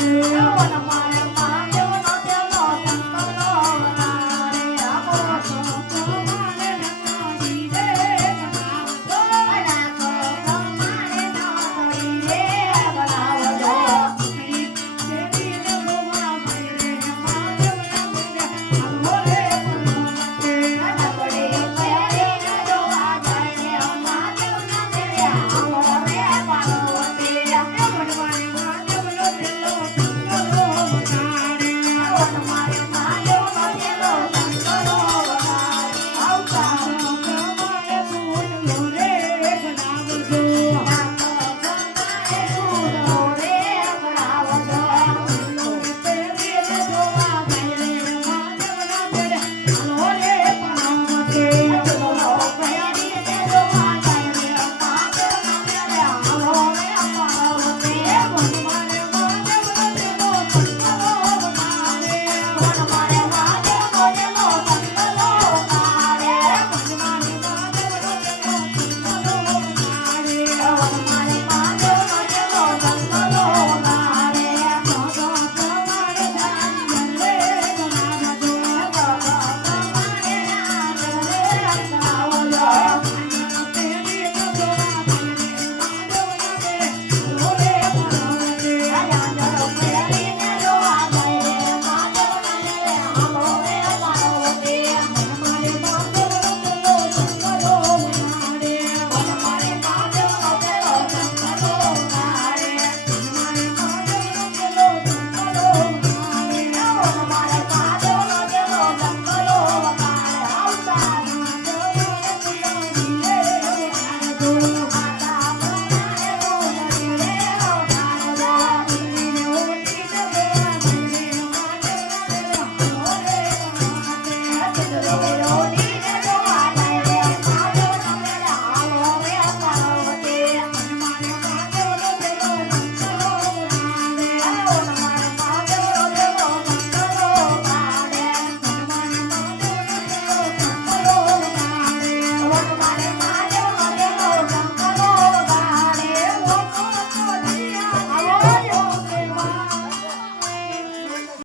Oh, no.